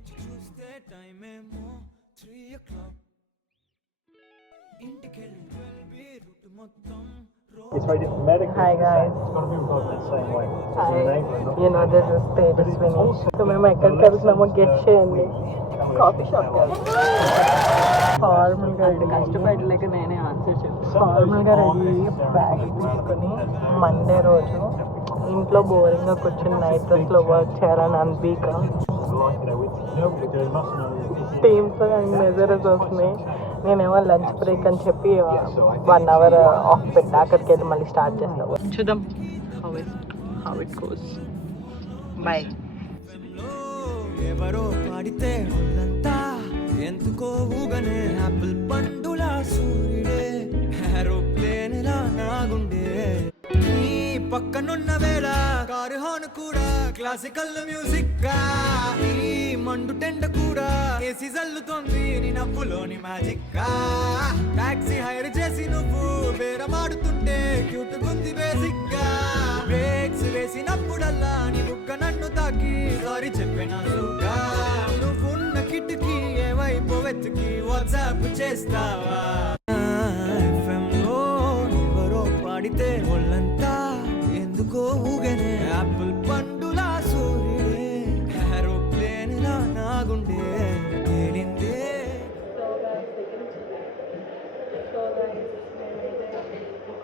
బయటకొచ్చి చూస్తే టైం ఏమో 3 o'clock. ఇంటికెళ్ళి 12 రూట్ మొత్తం. It's very different medically. Hi guys. It's got to be regarded the same way. Hi. Your neighbour and not You know this is Tejaswini. So మేము ఎక్కడికి వెళ్తున్నామో get చేయండి. Coffee shop formal గా కష్టపడలేక నేనే answer చెప్పాను. Formal గా ready bag తీసుకొని Monday రోజు ఇంట్లో బోరింగ్ గా కూర్చొని నైట్ డ్రెస్ లో వర్క్ చేయాలని అనిపీక టీమ్స్ మెజర్స్ వస్తున్నాయి. నేనేమో లంచ్ బ్రేక్ అని చెప్పి 1 hour ఆఫ్ పెట్టి అక్కడికి వెళ్ళి మళ్ళీ స్టార్ట్ చేస్తాను. చూద్దాం how it goes. Bye. ఎవరో పాడితే ఒళ్ళంతా ఎందుకో ఊగనే యాపిల్ పండులా సూర్యుడే ఏరోప్లేన్ లా నాగుండే నీ పక్కనున్న వేళ కారు హార్న్ కూడా క్లాసికల్ మ్యూజిక్ గా ఈ మండు టెండ కూడా ఏసీ జల్లుతోంది నీ నవ్వులోని మ్యాజిక్ గా టాక్సీ హైర్ చేసి నువ్వు బేరమాడుతుంటే క్యూట్ గుంది బేసిక్ గా బ్రేక్స్ వేసినప్పుడల్లా నీ బుగ్గ నన్ను తాకి సారీ చెప్పినాసుగా నువ్వున్న కిటికీ ఏవైపు వెతికి వాట్సాప్ చేస్తావా FM లో ఎవరో పాడితే ఒళ్ళంతా ఎందుకో ఊగనే యాపిల్ పండులా సూర్యుడే ఏరోప్లేన్ లా నాగుండే తేలిందే.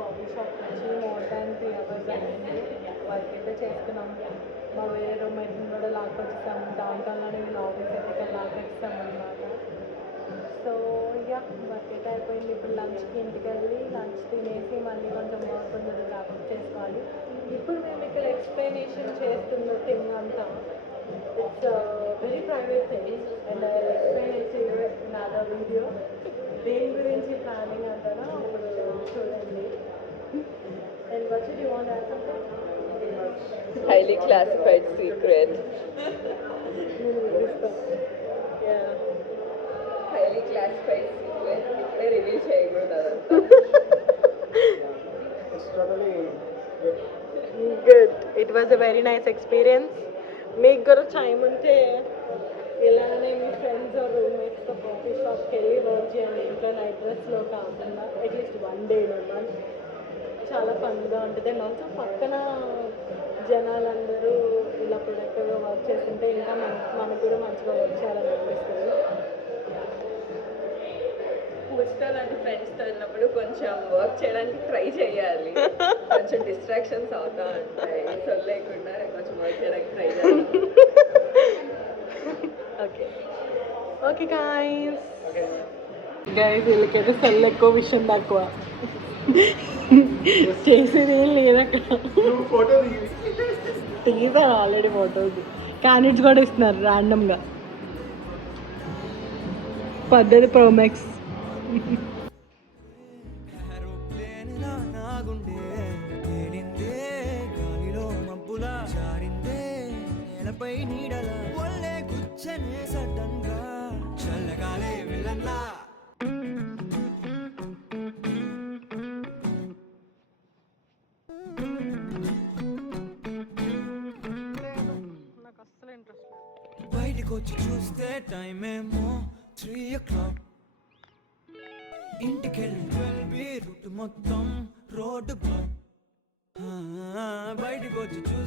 కాఫీ షాప్ నుంచి మోర్ దాన్ 3 hours అయింది. వర్క్ అయితే చేసుకున్నాం. మా వేరే రూమ్మేట్ని కూడా లాక్కొచ్చేసాము. డౌన్ టౌన్లోనే మేము ఆఫీస్ అయితే లాక్కొచ్చేసాము అనమాట. సో ఇక వర్క్ అయితే అయిపోయింది. ఇప్పుడు లంచ్కి ఇంటికి వెళ్ళి లంచ్ తినేసి మళ్ళీ కొంచెం వర్క్ కొంచెం ర్యాపప్ చేసుకోవాలి. ఇప్పుడు మేము ఇక్కడ ఎక్స్ప్లెనేషన్ చేస్తున్న థింగ్ అంతా it's very private thing and I explain it to you in other video. దేని గురించి ప్లానింగ్ అంటారా అప్పుడు చూడండి. And what you want to ask? Highly classified secret. Yeah. Highly classified secret. ఇప్పుడే రివీల్ చేయకూడదు అదంతా. Good. It was a very nice experience. మీకు కూడా టైం ఉంటే ఇలానే మీ ఫ్రెండ్స్ రూమ్మేట్స్తో కాఫీ షాప్కి వెళ్ళి వర్క్ చేయండి. ఇంట్లో నైట్ డ్రెస్లో కాకుండా అట్లీస్ట్ 1 day చాలా ఫన్గా ఉంటుంది. అండ్ ఆల్సో పక్కన జనాలందరూ ఇలా ప్రొడక్టివ్గా వర్క్ చేస్తుంటే ఇంకా మనకు కూడా మంచిగా వర్క్ చేయాలని అనిపిస్తుంది. పుష్కర్ లాంటి ఫ్రెండ్స్తో వెళ్ళినప్పుడు కొంచెం వర్క్ చేయడానికి ట్రై చేయాలి. కొంచెం డిస్ట్రాక్షన్స్ అవుతా ఉంటాయి. సో లేకుండా కొంచెం వర్క్ చేయడానికి ట్రై చేయాలి. ఓకే ఓకే గైస్ వీళ్ళకైతే సెల్ ఎక్కువ విషయం తక్కువ చేసేది ఏం లేదు అక్కడ. తీసారు ఆల్రెడీ ఫోటోస్. క్యాండిడేట్స్ కూడా ఇస్తున్నారు ర్యాండమ్గా. పద్ధతి ప్రోమాక్స్. ఏరోప్లేన్ లా నాగుండే తేలిందే గాలిలో మబ్బులా జారిందే నేలపై నీడలా ఒళ్ళే గుచ్చనే సడన్ గా చల్లగాలే విలన్లా. నాకు అస్సలు ఇంట్రెస్ట్ బయటకొచ్చి చూస్తే టైం ఏమో 3 o'clock. ఇంటికెళ్ళి 12 రూట్ మొత్తం రోడ్డు బ్లాక్. బయటకొచ్చి చూస్తే